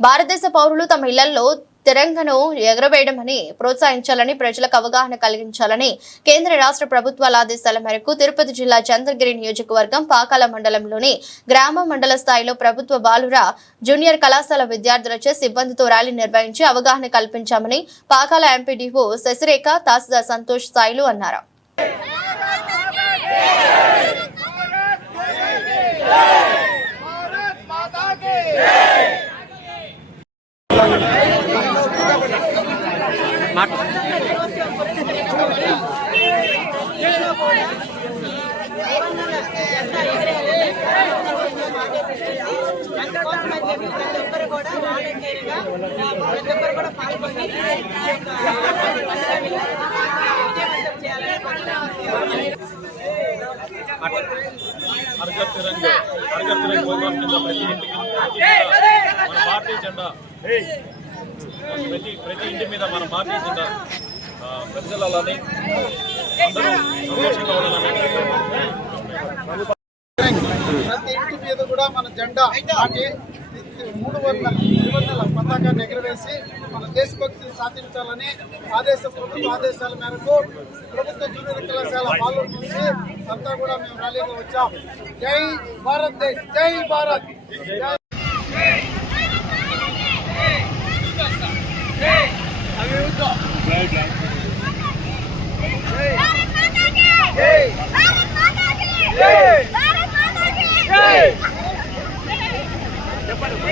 భారతదేశ పౌరులు తమ ఇళ్లలో తిరంగను ఎగరవేయడమని ప్రోత్సహించాలని ప్రజలకు అవగాహన కలిగించాలని కేంద్ర రాష్ట్ర ప్రభుత్వాల ఆదేశాల మేరకు తిరుపతి జిల్లా చంద్రగిరి నియోజకవర్గం పాకాల మండలంలోని గ్రామ మండల స్థాయిలో ప్రభుత్వ బాలుర జూనియర్ కళాశాల విద్యార్థులచే సిబ్బందితో ర్యాలీ నిర్వహించి అవగాహన కల్పించామని పాకాల ఎంపీడీఓ శశిరేఖ తహసీల్దార్ సంతోష్ సాయిలు అన్నారు. భారతీయ జెండా ప్రతి ఇంటి మీద మన భారతీయ జెండా ప్రజలని అందరూ సంతోషంగా ఉండాలని ప్రతి ఇంటి మీద కూడా మన జెండా 300 పతాకాన్ని ఎగరవేసి మన దేశభక్తిని సాధించాలని ప్రభుత్వ ఆదేశాల మేరకు ప్రభుత్వ జూనియర్ కళాశాల పాలూరు నుంచి అంతా కూడా మేము ర్యాలీగా వచ్చాం. జై భారతదేశ్, జై భారత్. చెప్పండి.